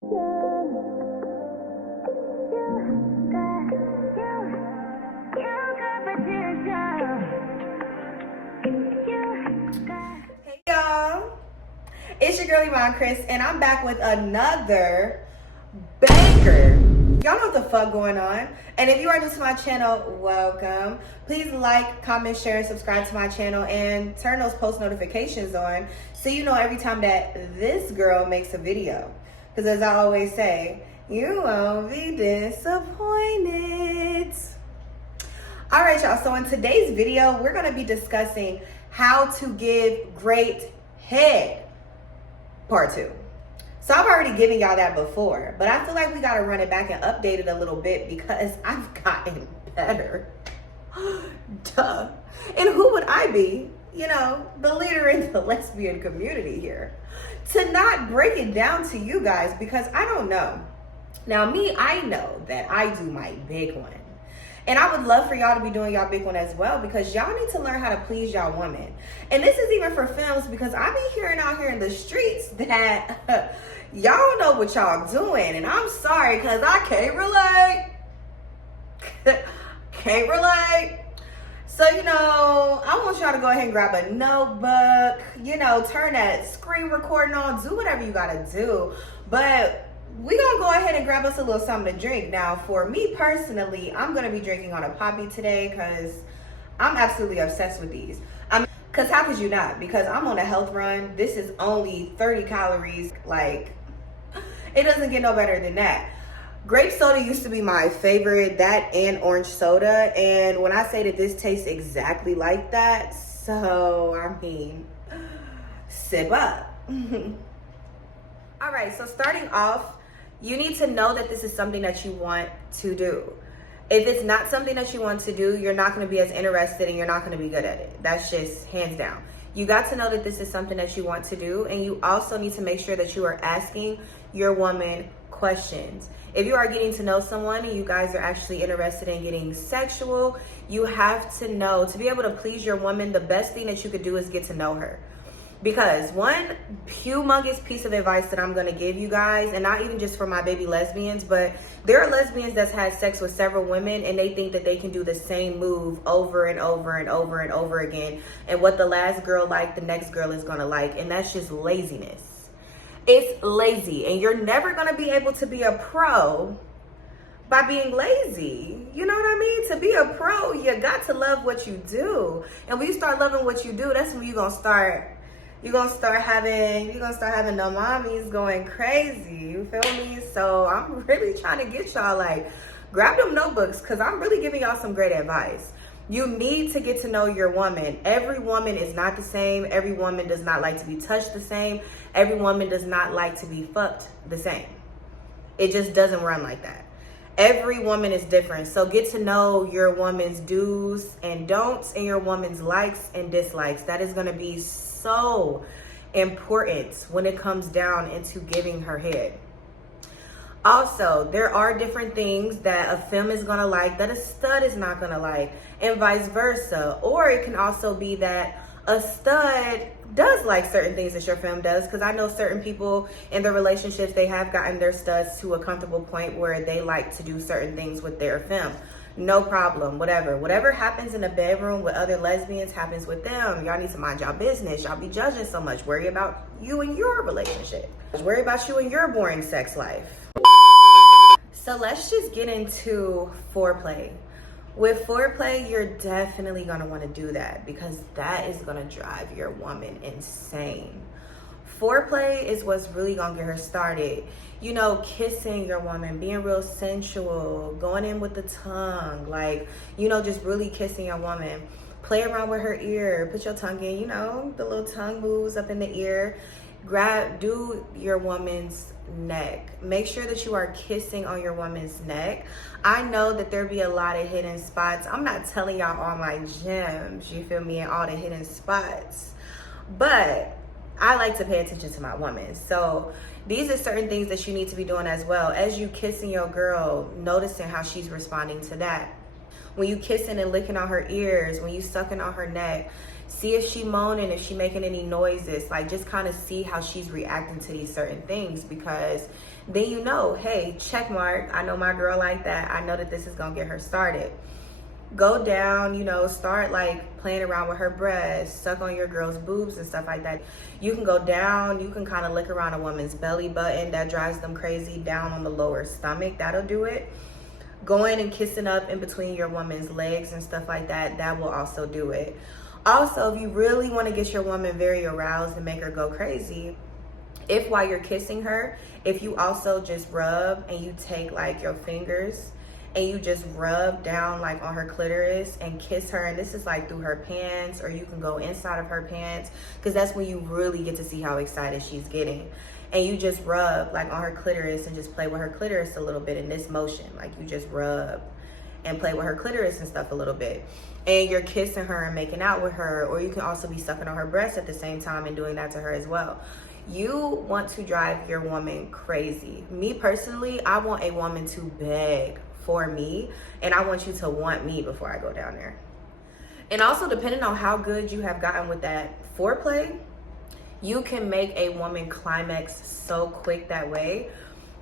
Hey y'all, it's your girly Bookikris, and I'm back with another banger. Y'all know what the fuck going on. And if you are new to my channel, welcome. Please like, comment, share, and subscribe to my channel, and turn those post notifications on so you know every time that this girl makes a video. Because as I always say, you won't be disappointed. All right, y'all, so in today's video, we're gonna be discussing how to give great head, part 2. So I've already given y'all that before, but I feel like we gotta run it back and update it a little bit because I've gotten better. Duh. And who would I be, the leader in the lesbian community here, to not break it down to you guys, because I don't know. Now me, I know that I do my big one. And I would love for y'all to be doing y'all big one as well, because y'all need to learn how to please y'all woman. And this is even for films, because I be hearing out here in the streets that y'all know what y'all doing. And I'm sorry, because I can't relate. Can't relate. So, I want y'all to go ahead and grab a notebook, turn that screen recording on, do whatever you gotta do. But we gonna go ahead and grab us a little something to drink. Now, for me personally, I'm gonna be drinking on a poppy today because I'm absolutely obsessed with these. Because how could you not? Because I'm on a health run. This is only 30 calories. Like, it doesn't get no better than that. Grape soda used to be my favorite, that and orange soda. And when I say that this tastes exactly like that, so, sip up. All right, so starting off, you need to know that this is something that you want to do. If it's not something that you want to do, you're not going to be as interested and you're not going to be good at it. That's just hands down. You got to know that this is something that you want to do, and you also need to make sure that you are asking your woman questions. If you are getting to know someone and you guys are actually interested in getting sexual, you have to know, to be able to please your woman, the best thing that you could do is get to know her. Because one humongous piece of advice that I'm going to give you guys, and not even just for my baby lesbians, but there are lesbians that's had sex with several women and they think that they can do the same move over and over and over and over again. And what the last girl liked, the next girl is going to like. And that's just laziness. It's lazy. And you're never going to be able to be a pro by being lazy. You know what I mean? To be a pro, you got to love what you do. And when you start loving what you do, that's when you're gonna start having the mommies going crazy. You feel me? So I'm really trying to get y'all, grab them notebooks, because I'm really giving y'all some great advice. You need to get to know your woman. Every woman is not the same. Every woman does not like to be touched the same. Every woman does not like to be fucked the same. It just doesn't run like that. Every woman is different. So get to know your woman's do's and don'ts and your woman's likes and dislikes. That is going to be so important when it comes down into giving her head. Also, there are different things that a femme is going to like that a stud is not going to like, and vice versa. Or it can also be that a stud does like certain things that your femme does, because I know certain people in their relationships, they have gotten their studs to a comfortable point where they like to do certain things with their femme. No problem, whatever happens in the bedroom with other lesbians happens with them. Y'all need to mind y'all business. Y'all be judging so much. Worry about you and your relationship. Worry about you and your boring sex life. So let's just get into foreplay. With foreplay, you're definitely going to want to do that, because that is going to drive your woman insane. Foreplay is what's really going to get her started. Kissing your woman, being real sensual, going in with the tongue, just really kissing your woman. Play around with her ear, put your tongue in, the little tongue moves up in the ear. Do your woman's neck. Make sure that you are kissing on your woman's neck. I know that there be a lot of hidden spots. I'm not telling y'all all my gems, you feel me, and all the hidden spots, but I like to pay attention to my woman. So these are certain things that you need to be doing as well. As you kissing your girl, noticing how she's responding to that. When you kissing and licking on her ears, when you sucking on her neck, See if she moaning, if she making any noises. Like, just kind of see how she's reacting to these certain things, because then you know, hey, check mark, I know my girl like that. I know that this is gonna get her started. Go down, you know, start like playing around with her breasts, suck on your girl's boobs and stuff like that. You can go down, you can kind of lick around a woman's belly button. That drives them crazy. Down on the lower stomach, that'll do it. Going and kissing up in between your woman's legs and stuff like that, that will also do it. Also, if you really want to get your woman very aroused and make her go crazy, if while you're kissing her, if you also just rub and you take like your fingers and you just rub down like on her clitoris and kiss her, and this is like through her pants, or you can go inside of her pants, because that's when you really get to see how excited she's getting. And you just rub like on her clitoris and just play with her clitoris a little bit in this motion. Like, you just rub and play with her clitoris and stuff a little bit, and you're kissing her and making out with her. Or you can also be sucking on her breast at the same time and doing that to her as well. You want to drive your woman crazy. Me personally, I want a woman to beg for me, and I want you to want me before I go down there. And also, depending on how good you have gotten with that foreplay, you can make a woman climax so quick that way.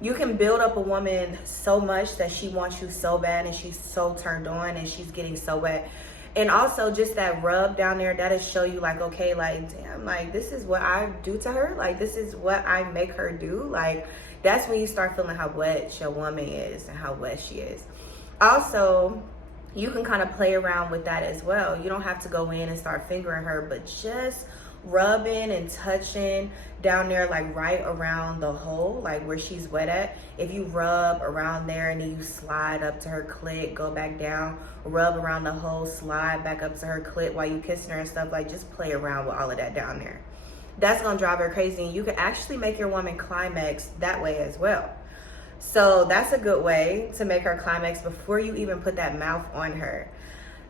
You can build up a woman so much that she wants you so bad and she's so turned on and she's getting so wet. And also, just that rub down there, that'll show you like, okay, like, damn, like, this is what I do to her. Like, this is what I make her do. Like, that's when you start feeling how wet your woman is and how wet she is. Also, you can kind of play around with that as well. You don't have to go in and start fingering her, but just rubbing and touching down there, like right around the hole, like where she's wet at. If you rub around there and then you slide up to her clit, go back down, rub around the hole, slide back up to her clit while you kissing her and stuff, like, just play around with all of that down there. That's gonna drive her crazy, and you can actually make your woman climax that way as well. So that's a good way to make her climax before you even put that mouth on her.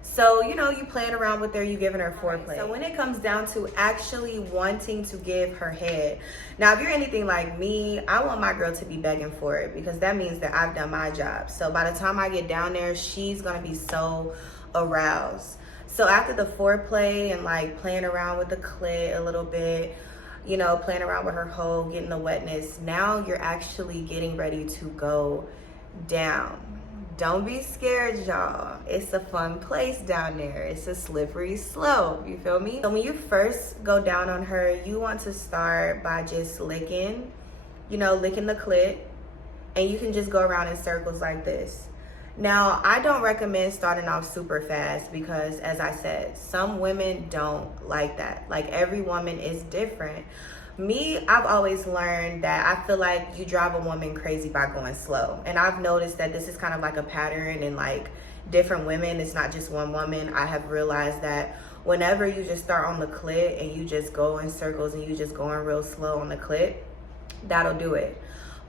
So, you know, you playing around with her, you giving her foreplay. So when it comes down to actually wanting to give her head, now if you're anything like me, I want my girl to be begging for it, because that means that I've done my job. So by the time I get down there, she's gonna be so aroused. So after the foreplay and like playing around with the clit a little bit, you know, playing around with her hole, getting the wetness, now you're actually getting ready to go down. Don't be scared, y'all. It's a fun place down there. It's a slippery slope, you feel me? So when you first go down on her, you want to start by just licking, you know, licking the clit, and you can just go around in circles like this. Now, I don't recommend starting off super fast, because as I said, some women don't like that. Like, every woman is different. Me, I've always learned that I feel like you drive a woman crazy by going slow. And I've noticed that this is kind of like a pattern in like different women. It's not just one woman. I have realized that whenever you just start on the clit and you just go in circles and you just going real slow on the clit, that'll do it.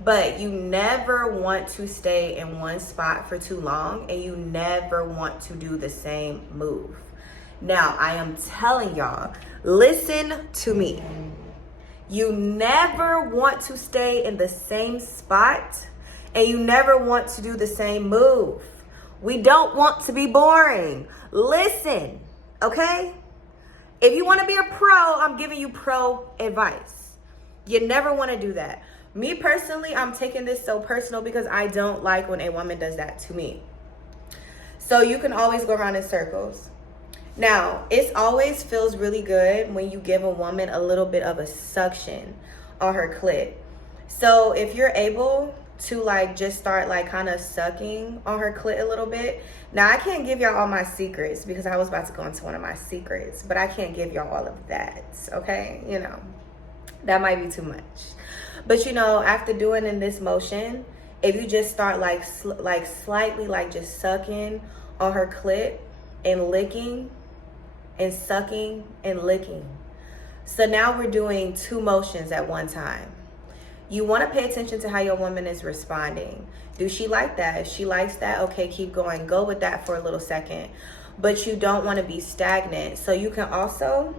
But you never want to stay in one spot for too long, and you never want to do the same move. Now, I am telling y'all, listen to me. You never want to stay in the same spot, and you never want to do the same move. We don't want to be boring. Listen, okay? If you want to be a pro, I'm giving you pro advice. You never want to do that. Me personally, I'm taking this so personal because I don't like when a woman does that to me. So you can always go around in circles. Now, it always feels really good when you give a woman a little bit of a suction on her clit. So if you're able to like just start like kind of sucking on her clit a little bit. Now, I can't give y'all all my secrets because I was about to go into one of my secrets, but I can't give y'all all of that, okay? You know, that might be too much. But you know, after doing in this motion, if you just start like slightly like just sucking on her clit and licking and sucking and licking. So now we're doing two motions at one time. You want to pay attention to how your woman is responding. Do she like that? If she likes that, okay, keep going. Go with that for a little second. But you don't want to be stagnant. So you can also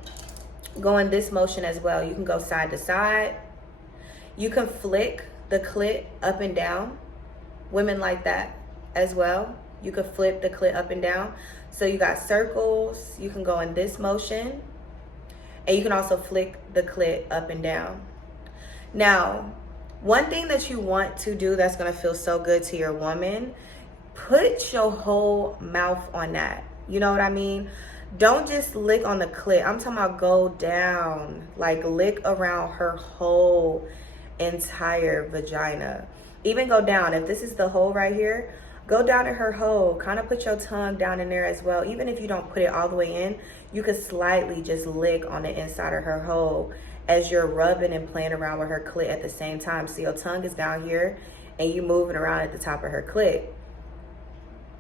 go in this motion as well. You can go side to side. You can flick the clit up and down. Women like that as well. You can flip the clit up and down. So you got circles. You can go in this motion. And you can also flick the clit up and down. Now, one thing that you want to do that's going to feel so good to your woman, put your whole mouth on that. You know what I mean? Don't just lick on the clit. I'm talking about go down, like lick around her whole entire vagina. Even go down. If this is the hole right here, go down in her hole. Kind of put your tongue down in there as well. Even if you don't put it all the way in, you could slightly just lick on the inside of her hole as you're rubbing and playing around with her clit at the same time. So your tongue is down here and you moving around at the top of her clit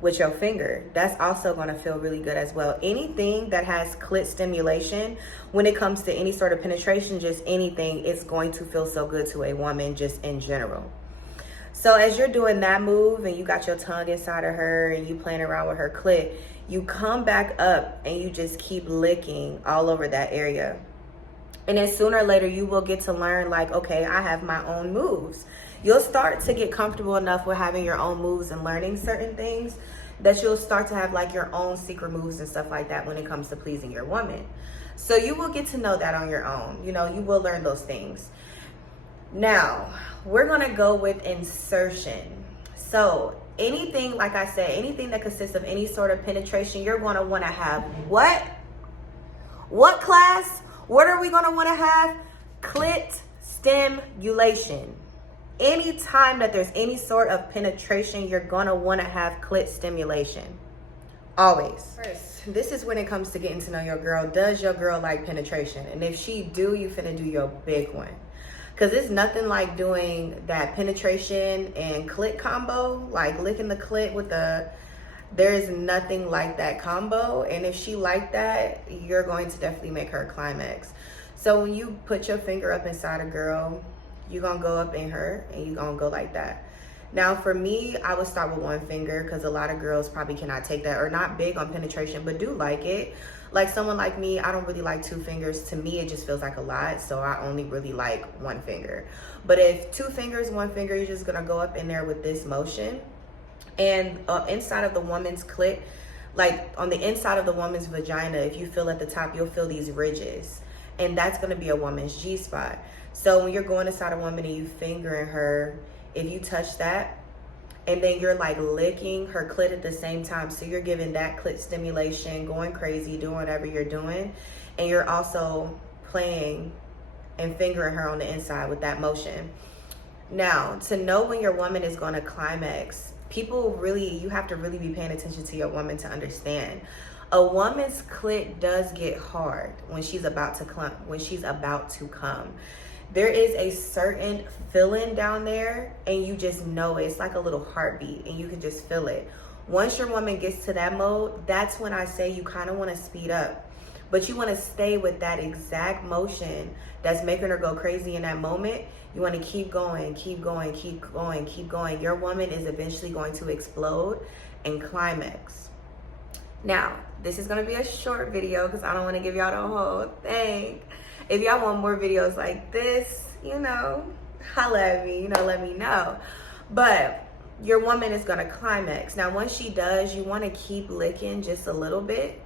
with your finger. That's also going to feel really good as well. Anything that has clit stimulation, when it comes to any sort of penetration, just anything, it's going to feel so good to a woman just in general. So as you're doing that move and you got your tongue inside of her and you playing around with her clit, you come back up and you just keep licking all over that area. And then sooner or later, you will get to learn, like, okay, I have my own moves. You'll start to get comfortable enough with having your own moves and learning certain things that you'll start to have like your own secret moves and stuff like that when it comes to pleasing your woman. So you will get to know that on your own. You know, you will learn those things. Now, we're going to go with insertion. So anything, like I said, anything that consists of any sort of penetration, you're going to want to have what? What class? What are we going to want to have? Clit stimulation. Anytime that there's any sort of penetration, you're going to want to have clit stimulation. Always. First, this is when it comes to getting to know your girl. Does your girl like penetration? And if she do, you finna do your big one. Because it's nothing like doing that penetration and clit combo, like licking the clit with the... There's nothing like that combo. And if she like that, you're going to definitely make her climax. So when you put your finger up inside a girl, you're going to go up in her and you're going to go like that. Now, for me, I would start with one finger because a lot of girls probably cannot take that or not big on penetration, but do like it. Like someone like me, I don't really like 2 fingers. To me, it just feels like a lot. So I only really like 1 finger. But if 2 fingers, 1 finger, you're just going to go up in there with this motion. And inside of the woman's clit, like on the inside of the woman's vagina, if you feel at the top, you'll feel these ridges. And that's going to be a woman's G-spot. So when you're going inside a woman and you fingering her, if you touch that, and then you're like licking her clit at the same time, so you're giving that clit stimulation, going crazy, doing whatever you're doing, and you're also playing and fingering her on the inside with that motion. Now, to know when your woman is going to climax, you have to really be paying attention to your woman to understand. A woman's clit does get hard when she's about to come. There is a certain feeling down there and you just know it. It's like a little heartbeat and you can just feel it. Once your woman gets to that mode, that's when I say you kind of want to speed up. But you want to stay with that exact motion that's making her go crazy in that moment. You want to keep going, keep going, keep going, keep going. Your woman is eventually going to explode and climax. Now, this is going to be a short video because I don't want to give y'all the whole thing. If y'all want more videos like this, holla at me, let me know. But your woman is going to climax. Now, once she does, you want to keep licking just a little bit,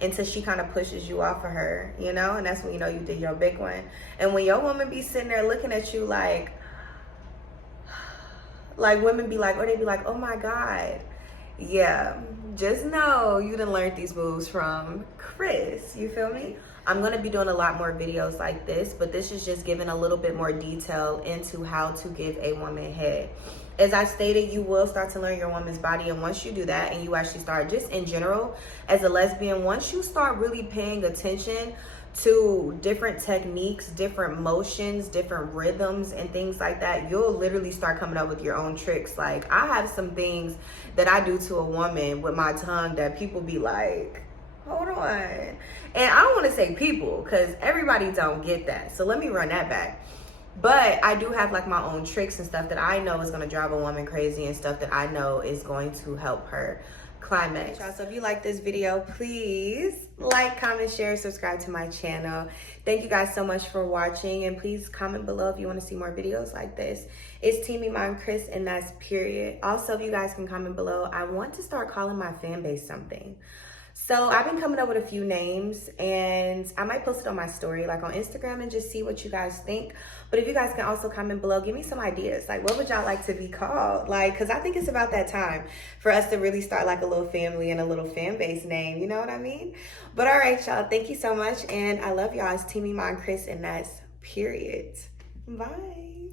until she kind of pushes you off of her, and that's when you did your big one. And when your woman be sitting there looking at you like women be like, or they be like, oh my God. Yeah, just know you done learned these moves from Chris, you feel me? I'm going to be doing a lot more videos like this, but this is just giving a little bit more detail into how to give a woman head. As I stated, you will start to learn your woman's body, and once you do that and you actually start, just in general, as a lesbian, once you start really paying attention to different techniques, different motions, different rhythms and things like that, you'll literally start coming up with your own tricks. Like, I have some things that I do to a woman with my tongue that people be like, hold on. And I don't want to say people because everybody don't get that. So let me run that back. But I do have like my own tricks and stuff that I know is going to drive a woman crazy and stuff that I know is going to help her climax. So if you like this video, please like, comment, share, subscribe to my channel. Thank you guys so much for watching, and please comment below if you want to see more videos like this. It's Team Bookikris, and that's period. Also, if you guys can comment below, I want to start calling my fan base something. So I've been coming up with a few names, and I might post it on my story, like on Instagram, and just see what you guys think. But if you guys can also comment below, give me some ideas. Like, what would y'all like to be called? Like, because I think it's about that time for us to really start like a little family and a little fan base name. You know what I mean? But all right, y'all. Thank you so much, and I love y'all. It's Team Iman Chris, and that's period. Bye.